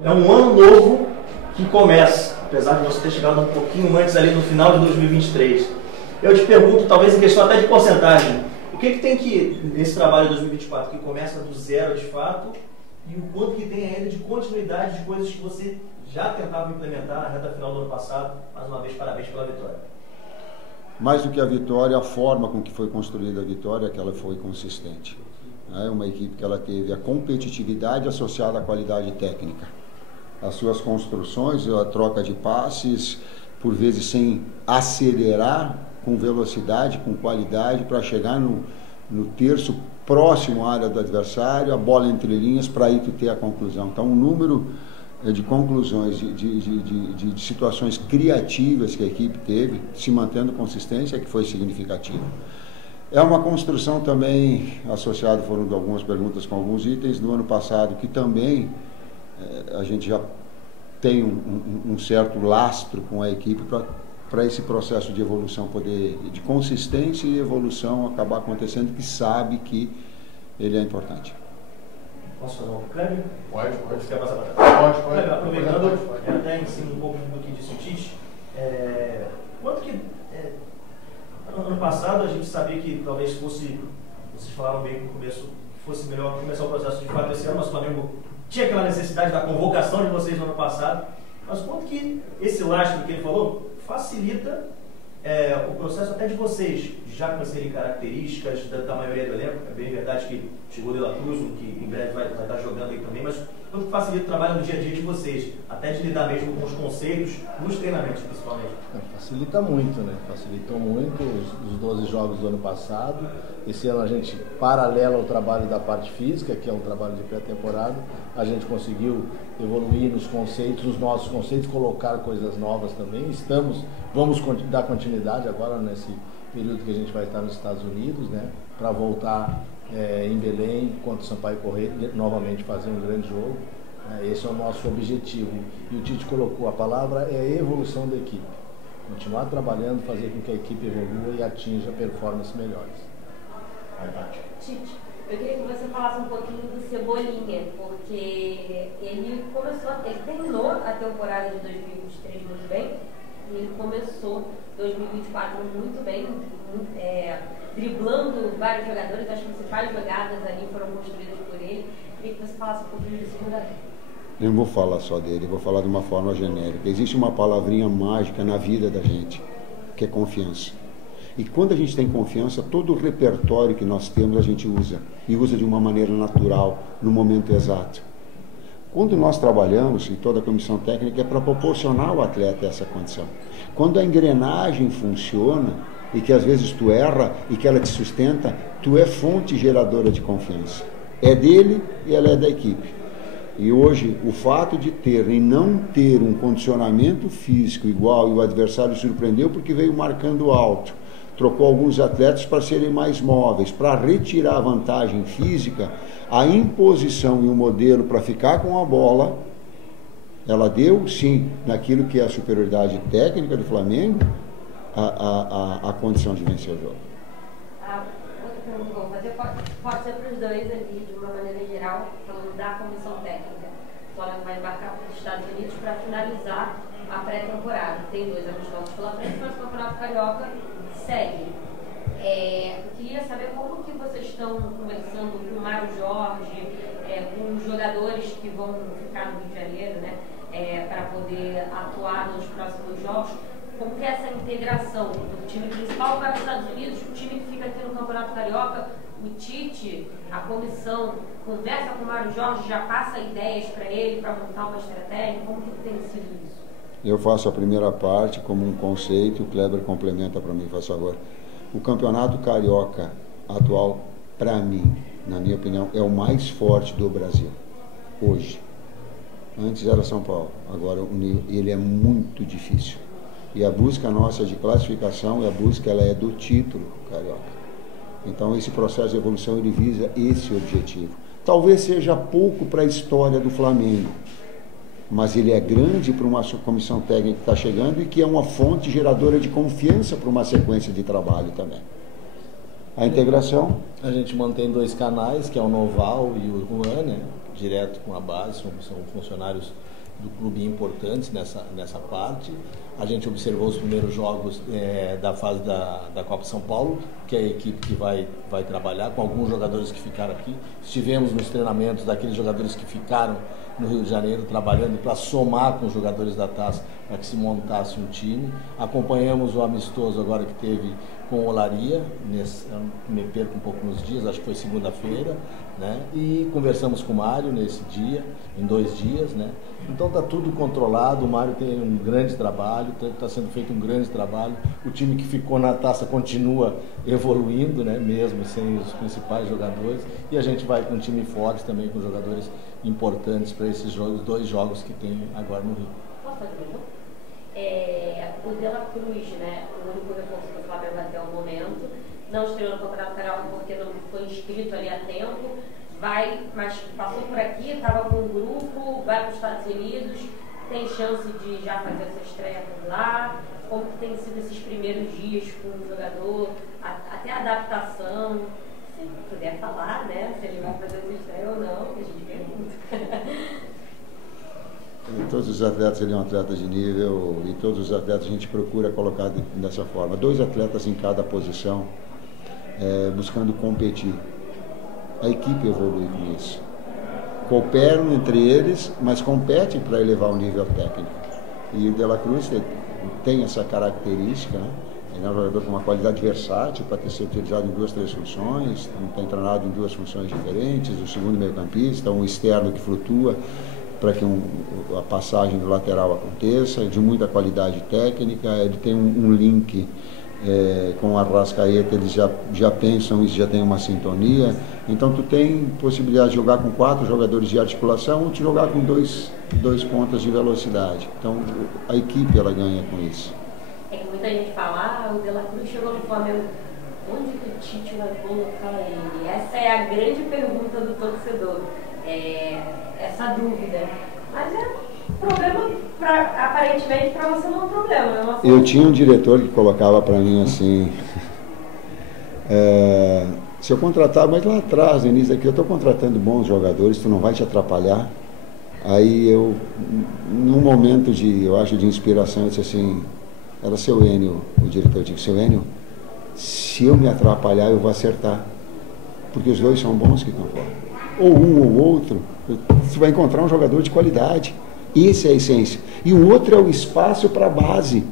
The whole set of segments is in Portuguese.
É um ano novo que começa, apesar de você ter chegado um pouquinho antes ali no final de 2023. Eu te pergunto, talvez em questão até de porcentagem, o que tem que, nesse trabalho de 2024, que começa do zero de fato, e o quanto que tem ainda de continuidade de coisas que você já tentava implementar na reta final do ano passado? Mais uma vez, parabéns pela vitória. Mais do que a vitória, a forma com que foi construída a vitória, que ela foi consistente. É uma equipe que ela teve a competitividade associada à qualidade técnica. As suas construções, a troca de passes, por vezes sem acelerar, com velocidade, com qualidade, para chegar no terço próximo à área do adversário, a bola entre linhas, para aí tu ter a conclusão. Então, o número de conclusões, de situações criativas que a equipe teve, se mantendo consistência, que foi significativo. É uma construção também associada, foram algumas perguntas com alguns itens do ano passado, que também a gente já tem um certo lastro com a equipe para esse processo de evolução poder, de consistência e evolução acabar acontecendo, que sabe que ele é importante. Posso fazer uma Kleber? Pode. Você quer passar para trás? Pode. Kleber, aproveitando, até em cima um pouco do que disse o Tite, quanto que... ano passado a gente sabia que talvez fosse, vocês falaram bem no começo, fosse melhor começar o processo de fato esse ano, mas o Flamengo tinha aquela necessidade da convocação de vocês no ano passado, mas quanto que esse lastro que ele falou facilita o processo até de vocês, já conhecerem características da maioria do elenco? É bem verdade que chegou o De La Cruz, que em breve vai estar jogando aí também, mas quanto que facilita o trabalho no dia a dia de vocês, até de lidar mesmo com os conceitos, nos treinamentos principalmente? Facilita muito, né? Facilitou muito os 12 jogos do ano passado. Esse ano a gente, paralelo ao trabalho da parte física, que é um trabalho de pré-temporada, a gente conseguiu evoluir nos conceitos, nos nossos conceitos, colocar coisas novas também. Vamos dar continuidade agora nesse período que a gente vai estar nos Estados Unidos, né? Para voltar em Belém, contra o Sampaio Corrêa, novamente fazer um grande jogo. Esse é o nosso objetivo. E o Tite colocou, a palavra é a evolução da equipe. Continuar trabalhando, fazer com que a equipe evolua e atinja performances melhores. Tite, eu queria que você falasse um pouquinho do Cebolinha, porque ele terminou a temporada de 2023 muito bem, e ele começou 2024 muito bem, driblando vários jogadores. As principais jogadas ali foram construídas por ele. Eu queria que você falasse um pouquinho desse jogador. Eu não vou falar só dele, vou falar de uma forma genérica. Existe uma palavrinha mágica na vida da gente, que é confiança. E quando a gente tem confiança, todo o repertório que nós temos a gente usa. E usa de uma maneira natural, no momento exato. Quando nós trabalhamos, e toda a comissão técnica, é para proporcionar ao atleta essa condição. Quando a engrenagem funciona, e que às vezes tu erra, e que ela te sustenta, tu é fonte geradora de confiança. É dele e ela é da equipe. E hoje, o fato de ter e não ter um condicionamento físico igual, e o adversário surpreendeu porque veio marcando alto, trocou alguns atletas para serem mais móveis, para retirar a vantagem física, a imposição e o modelo para ficar com a bola, ela deu, sim, naquilo que é a superioridade técnica do Flamengo, a condição de vencer o jogo. Outra pergunta que eu vou fazer pode ser para os dois ali, de uma maneira geral, falando da comissão técnica. O Flamengo vai embarcar para os Estados Unidos para finalizar a pré-temporada. Tem 2 amistosos pela frente, mas o Campeonato Carioca segue. Eu queria saber como que vocês estão conversando com o Mário Jorge, com os jogadores que vão ficar no Rio de Janeiro, né, para poder atuar nos próximos jogos. Como que é essa integração? O time principal vai para os Estados Unidos, o time que fica aqui no Campeonato Carioca, o Tite, a comissão, conversa com o Mário Jorge, já passa ideias para ele, para montar uma estratégia. Como que tem sido isso? Eu faço a primeira parte como um conceito, o Kleber complementa para mim, faz favor. O Campeonato Carioca atual, para mim, na minha opinião, é o mais forte do Brasil, hoje. Antes era São Paulo, agora ele é muito difícil. E a busca nossa de classificação, ela é do título carioca. Então esse processo de evolução ele visa esse objetivo. Talvez seja pouco para a história do Flamengo, mas ele é grande para uma comissão técnica que está chegando e que é uma fonte geradora de confiança para uma sequência de trabalho também. A integração? A gente mantém 2 canais, que é o Noval e o Juan, né? direto com a base, são funcionários do clube importantes nessa parte. A gente observou os primeiros jogos da fase da Copa São Paulo, que é a equipe que vai trabalhar, com alguns jogadores que ficaram aqui. Estivemos nos treinamentos daqueles jogadores que ficaram no Rio de Janeiro, trabalhando para somar com os jogadores da Taça, para que se montasse um time. Acompanhamos o amistoso agora que teve com o Olaria, me perco um pouco nos dias, acho que foi segunda-feira, né? E conversamos com o Mário nesse dia, em 2 dias, né? Então está tudo controlado, o Mário tem um grande trabalho, está sendo feito um grande trabalho, o time que ficou na Taça continua evoluindo, né? Mesmo sem os principais jogadores, e a gente vai com um time forte também, com jogadores importantes para esses jogos, 2 jogos que tem agora no Rio. Posso fazer uma pergunta? O De La Cruz, né, o único reforço do Flamengo até o momento, não estreou no Campeonato Carioca porque não foi inscrito ali a tempo, mas passou por aqui, estava com um grupo, vai para os Estados Unidos, tem chance de já fazer essa estreia por lá. Como que tem sido esses primeiros dias com o jogador, até a adaptação? Se puder falar, né, se ele vai fazer essa estreia ou não, que a gente pergunta. Todos os atletas, ele é um atleta de nível, e todos os atletas a gente procura colocar dessa forma. 2 atletas em cada posição, buscando competir. A equipe evolui com isso. Cooperam entre eles, mas competem para elevar o nível técnico. E o De La Cruz tem essa característica, né? Ele é um jogador com uma qualidade versátil para ter sido utilizado em 2, 3 funções, tem treinado em 2 funções diferentes, o segundo meio-campista, um externo que flutua para que a passagem do lateral aconteça, de muita qualidade técnica. Ele tem um link com o Arrascaeta, eles já pensam isso, já tem uma sintonia. Então tu tem possibilidade de jogar com 4 jogadores de articulação ou de jogar com 2 pontas de velocidade. Então a equipe ela ganha com isso. É que muita gente fala, o De La Cruz chegou no Flamengo, onde que o Tite vai colocar ele? Essa é a grande pergunta do torcedor. Essa dúvida. Mas problema, aparentemente, para você não é um problema. Eu tinha um diretor que colocava para mim assim, se eu contratar, mas lá atrás, no início aqui, eu estou contratando bons jogadores, tu não vai te atrapalhar. Aí eu, num momento eu acho, de inspiração, eu disse assim, era seu Enio, o diretor, eu disse, seu Enio, se eu me atrapalhar, eu vou acertar. Porque os 2 são bons que estão fora. Ou um ou outro, você vai encontrar um jogador de qualidade. Essa é a essência. E o outro é o espaço para a base.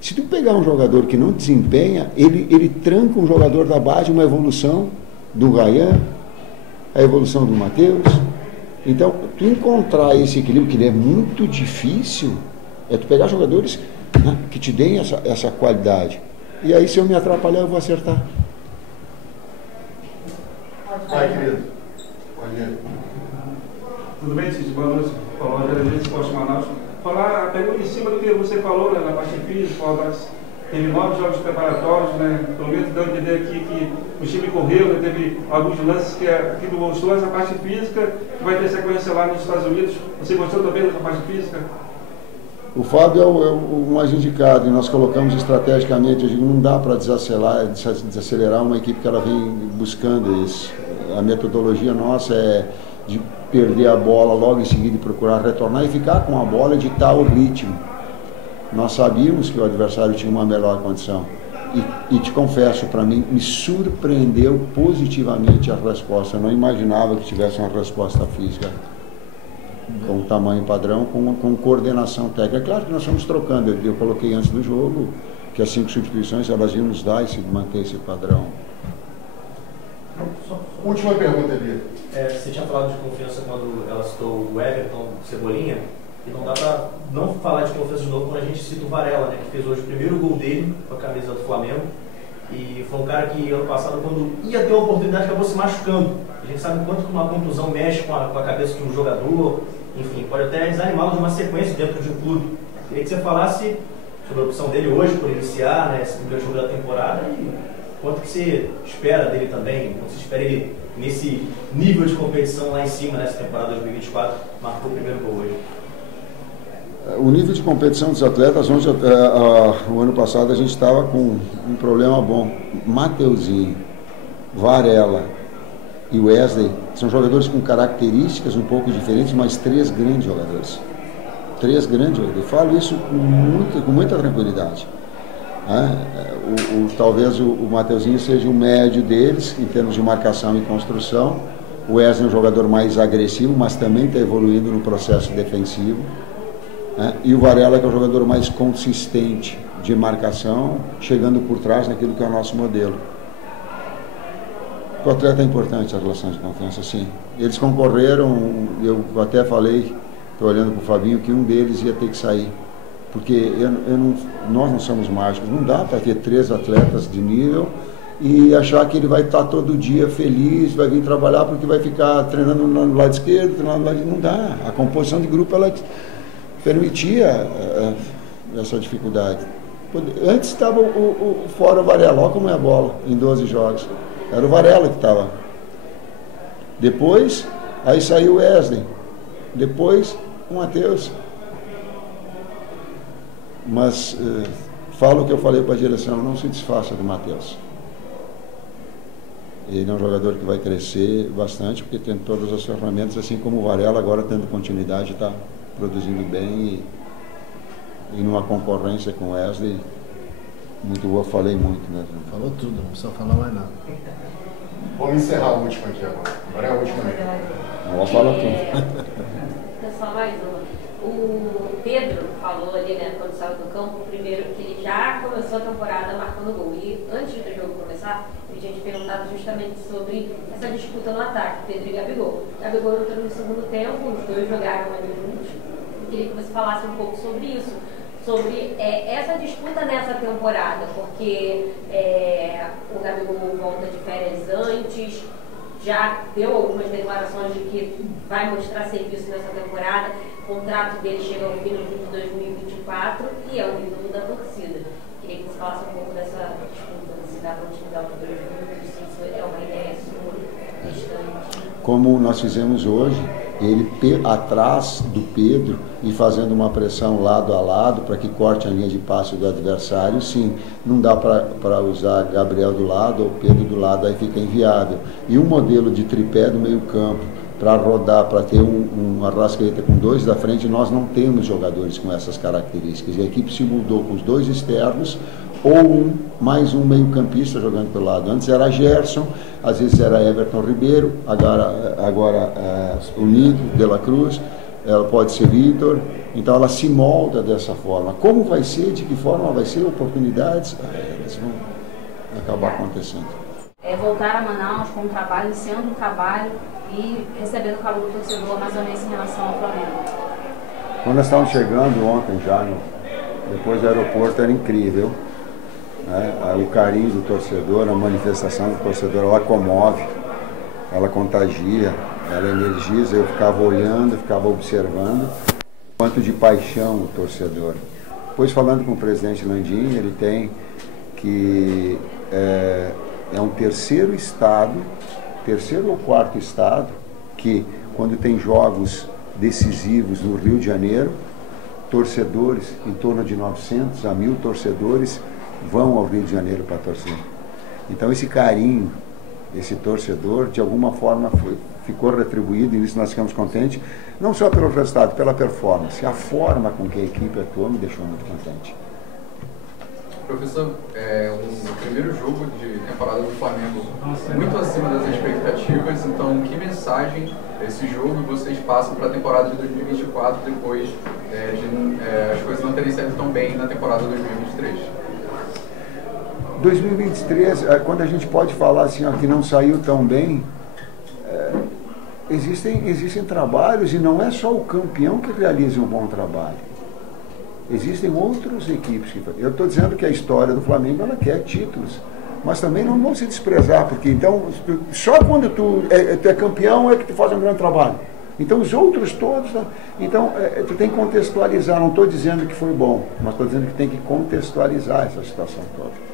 Se tu pegar um jogador que não desempenha, ele tranca um jogador da base, uma evolução do Ryan, a evolução do Matheus. Então, tu encontrar esse equilíbrio, que ele é muito difícil, é tu pegar jogadores, né, que te deem essa qualidade. E aí, se eu me atrapalhar, eu vou acertar. Vai, querido. Tudo bem, Tite? Boa noite. Falou a Gerência Esporte Manaus. Falar a pergunta em cima do que você falou, né, na parte física, teve 9 jogos preparatórios, né? Pelo menos dando a entender aqui que o time correu, né, teve alguns lances que não mostrou essa parte física, que vai ter sequência lá nos Estados Unidos. Você gostou também dessa parte física? O Fábio é o mais indicado, e nós colocamos estrategicamente, eu digo, não dá para desacelerar uma equipe que ela vem buscando isso. A metodologia nossa é de perder a bola logo em seguida e procurar retornar e ficar com a bola, de tal ritmo. Nós sabíamos que o adversário tinha uma melhor condição. E te confesso, para mim, me surpreendeu positivamente a resposta. Eu não imaginava que tivesse uma resposta física com tamanho padrão, com coordenação técnica. É claro que nós estamos trocando. Eu coloquei antes do jogo que as 5 substituições elas iam nos dar e manter esse padrão. Última pergunta, Elia. Você tinha falado de confiança quando ela citou o Everton, Cebolinha, e não dá para não falar de confiança de novo quando a gente cita o Varela, né, que fez hoje o primeiro gol dele com a camisa do Flamengo, e foi um cara que ano passado, quando ia ter uma oportunidade, acabou se machucando. A gente sabe o quanto que uma contusão mexe com a cabeça de um jogador, enfim, pode até desanimá-lo de uma sequência dentro de um clube. Queria que você falasse sobre a opção dele hoje por iniciar, né, esse primeiro jogo da temporada, e quanto que você espera dele também, quanto você espera ele nesse nível de competição lá em cima nessa temporada 2024, marcou o primeiro gol hoje. O nível de competição dos atletas, onde o ano passado a gente estava com um problema bom. Mateuzinho, Varela e Wesley São jogadores com características um pouco diferentes, mas 3 grandes jogadores. 3 grandes jogadores. Eu falo isso com muita tranquilidade. Talvez o Mateuzinho seja o médio deles, em termos de marcação e construção. O Wesley é um jogador mais agressivo, mas também está evoluindo no processo defensivo. E o Varela, que é o jogador mais consistente de marcação, chegando por trás naquilo que é o nosso modelo. O atleta é importante a relação de confiança, sim. Eles concorreram, eu até falei, estou olhando para o Fabinho, que um deles ia ter que sair. Porque nós não somos mágicos, não dá para ter 3 atletas de nível e achar que ele vai estar todo dia feliz, vai vir trabalhar porque vai ficar treinando no lado esquerdo, treinando no lado direito. Não dá. A composição de grupo, ela permitia essa dificuldade. Antes estava fora o Varela, olha como é a bola, em 12 jogos. Era o Varela que estava. Depois, aí saiu o Wesley. Depois, o Matheus. Mas falo o que eu falei para a direção, não se desfaça do Matheus. Ele é um jogador que vai crescer bastante, porque tem todas as ferramentas, assim como o Varela, agora tendo continuidade, está produzindo bem e numa concorrência com o Wesley muito boa. Falei muito, né? Falou tudo, não precisa falar mais nada. Vamos encerrar a última aqui agora. Agora é a última mesmo. Não vou falar tudo. Só mais uma. O Pedro falou ali, né, quando saiu do campo, primeiro que ele já começou a temporada marcando gol. E antes do jogo começar, ele tinha te perguntado justamente sobre essa disputa no ataque, Pedro e Gabigol. Gabigol entrou no segundo tempo, os dois jogaram ali juntos. Eu queria que você falasse um pouco sobre isso, sobre essa disputa nessa temporada, porque o Gabigol volta de férias antes, já deu algumas declarações de que vai mostrar serviço nessa temporada. O contrato dele chega ao fim de 2024 e é um ídolo da torcida. Queria que você falasse um pouco dessa disputa, se dá continuidade dos dois juntos, se isso é uma ideia sua, distante. Como nós fizemos hoje, ele atrás do Pedro e fazendo uma pressão lado a lado para que corte a linha de passe do adversário, sim. Não dá para usar Gabriel do lado ou Pedro do lado, aí fica inviável. E um modelo de tripé do meio campo, para rodar, para ter um Arrascaeta com 2 da frente, nós não temos jogadores com essas características. E a equipe se mudou com os 2 externos ou mais um meio-campista jogando pelo lado. Antes era Gerson, às vezes era Everton Ribeiro, agora o Nido, De La Cruz, ela pode ser Vitor. Então ela se molda dessa forma. Como vai ser, de que forma vai ser, oportunidades, elas vão acabar acontecendo. Voltar a Manaus com um trabalho, iniciando um trabalho e recebendo o calor do torcedor amazonense em relação ao Flamengo. Quando nós estávamos chegando ontem já, depois do aeroporto, era incrível. O carinho do torcedor, a manifestação do torcedor, ela comove, ela contagia, ela energiza. Eu ficava olhando, ficava observando quanto de paixão o torcedor. Depois, falando com o presidente Landim, ele tem que é um terceiro ou quarto estado que, quando tem jogos decisivos no Rio de Janeiro, torcedores, em torno de 900 a 1.000 torcedores vão ao Rio de Janeiro para torcer. Então esse carinho, esse torcedor, de alguma forma ficou retribuído, e nisso nós ficamos contentes, não só pelo resultado, pela performance. A forma com que a equipe atuou me deixou muito contente. Professor, o primeiro jogo de temporada do Flamengo muito acima das expectativas, então que mensagem esse jogo vocês passam para a temporada de 2024 depois de as coisas não terem saído tão bem na temporada de 2023? 2023, quando a gente pode falar assim, que não saiu tão bem, existem trabalhos, e não é só o campeão que realiza um bom trabalho. Existem outras equipes que... Eu estou dizendo que a história do Flamengo, ela quer títulos, mas também não vão se desprezar, porque então, só quando tu é campeão é que tu faz um grande trabalho. Então os outros todos... Então tu tem que contextualizar, não estou dizendo que foi bom, mas estou dizendo que tem que contextualizar essa situação toda.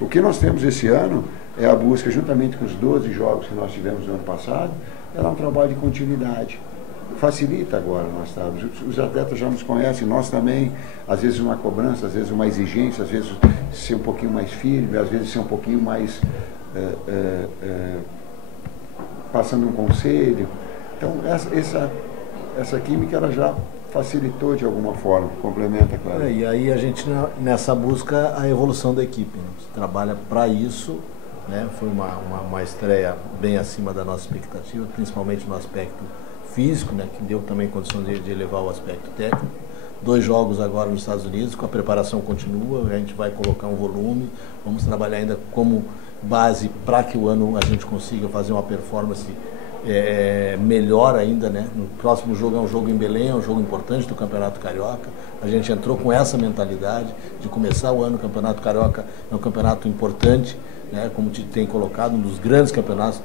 O que nós temos esse ano é a busca, juntamente com os 12 jogos que nós tivemos no ano passado, era um trabalho de continuidade. Facilita agora nós estamos. Os atletas já nos conhecem, nós também, às vezes uma cobrança, às vezes uma exigência, às vezes ser um pouquinho mais firme, às vezes ser um pouquinho mais passando um conselho. Então, essa química ela já facilitou de alguma forma, complementa, claro. E aí a gente, nessa busca, a evolução da equipe, né? Você trabalha para isso, né? Foi uma estreia bem acima da nossa expectativa, principalmente no aspecto físico, né? Que deu também condição de elevar o aspecto técnico. 2 jogos agora nos Estados Unidos, com a preparação continua, a gente vai colocar um volume, vamos trabalhar ainda como base para que o ano a gente consiga fazer uma performance melhor ainda, né? No próximo jogo é um jogo em Belém, é um jogo importante do Campeonato Carioca. A gente entrou com essa mentalidade de começar o ano. O Campeonato Carioca é um campeonato importante, né? Como te tem colocado, um dos grandes campeonatos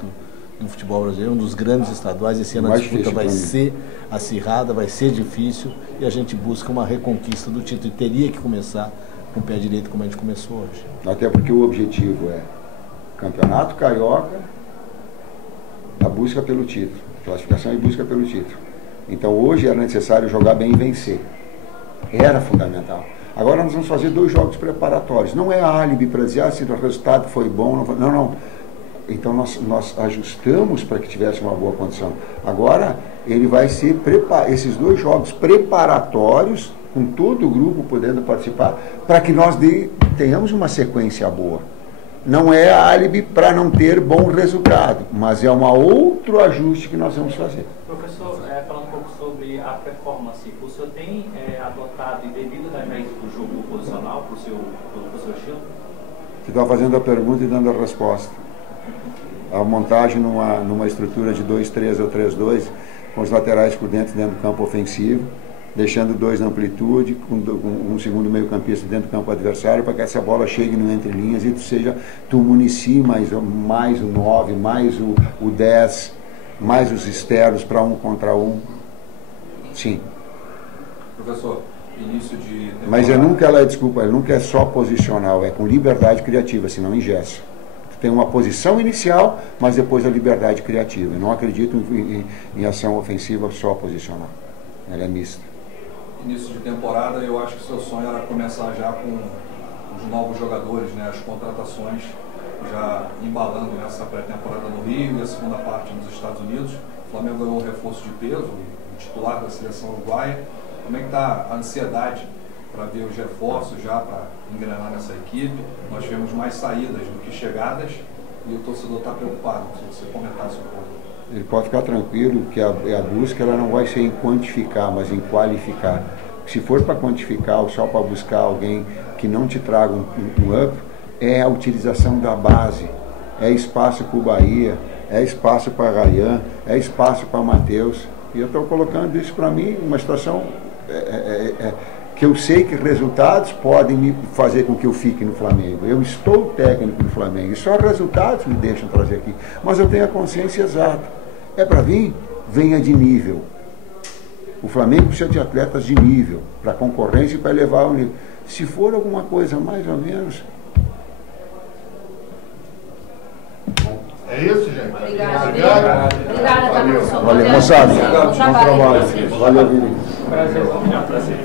do futebol brasileiro, um dos grandes estaduais. Esse ano a disputa vai ser acirrada, vai ser difícil, e a gente busca uma reconquista do título. E teria que começar com o pé direito como a gente começou hoje. Até porque o objetivo é Campeonato Carioca, a busca pelo título, classificação e busca pelo título. Então hoje era necessário jogar bem e vencer. Era fundamental. Agora nós vamos fazer 2 jogos preparatórios. Não é álibi para dizer se o resultado foi bom. Não. Então nós ajustamos para que tivesse uma boa condição. Agora ele vai ser esses 2 jogos preparatórios, com todo o grupo podendo participar, para que nós tenhamos uma sequência boa. Não é álibi para não ter bom resultado, mas é um outro ajuste que nós vamos fazer. Professor, falando um pouco sobre a performance, o senhor tem adotado e devido já isso do jogo posicional para o seu estilo? Você está fazendo a pergunta e dando a resposta. A montagem numa estrutura de 2-3 ou 3-2, com os laterais por dentro do campo ofensivo, deixando 2 na amplitude, com um segundo meio-campista dentro do campo adversário, para que essa bola chegue no entre-linhas e tu municie mais o 9, mais o 10, mais os externos para 1 contra 1. Sim. Professor, início de temporada... Mas ele nunca é só posicional, é com liberdade criativa, senão engessa. Tu tem uma posição inicial, mas depois a liberdade criativa. Eu não acredito em ação ofensiva só posicional. Ela é mista. Início de temporada, eu acho que o seu sonho era começar já com os novos jogadores, né, as contratações já embalando nessa pré-temporada no Rio e a segunda parte nos Estados Unidos. O Flamengo ganhou um reforço de peso, o titular da seleção uruguaia. Como é que está a ansiedade para ver os reforços já, para engrenar nessa equipe? Nós tivemos mais saídas do que chegadas e o torcedor está preocupado. Se você comentasse um pouco. Ele pode ficar tranquilo que a busca ela não vai ser em quantificar, mas em qualificar. Se for para quantificar ou só para buscar alguém que não te traga um up, é a utilização da base. É espaço para o Bahia, é espaço para Ryan, é espaço para Matheus. E eu estou colocando isso para mim, uma situação que eu sei que resultados podem me fazer com que eu fique no Flamengo. Eu estou técnico no Flamengo e só resultados me deixam trazer aqui. Mas eu tenho a consciência exata. É para vir? Venha de nível. O Flamengo precisa de atletas de nível, para concorrência e para elevar o nível. Se for alguma coisa mais ou menos... É isso, gente? Obrigada. Obrigada, professor. Valeu, moçada. Bom trabalho. Valeu, Vini. Prazer.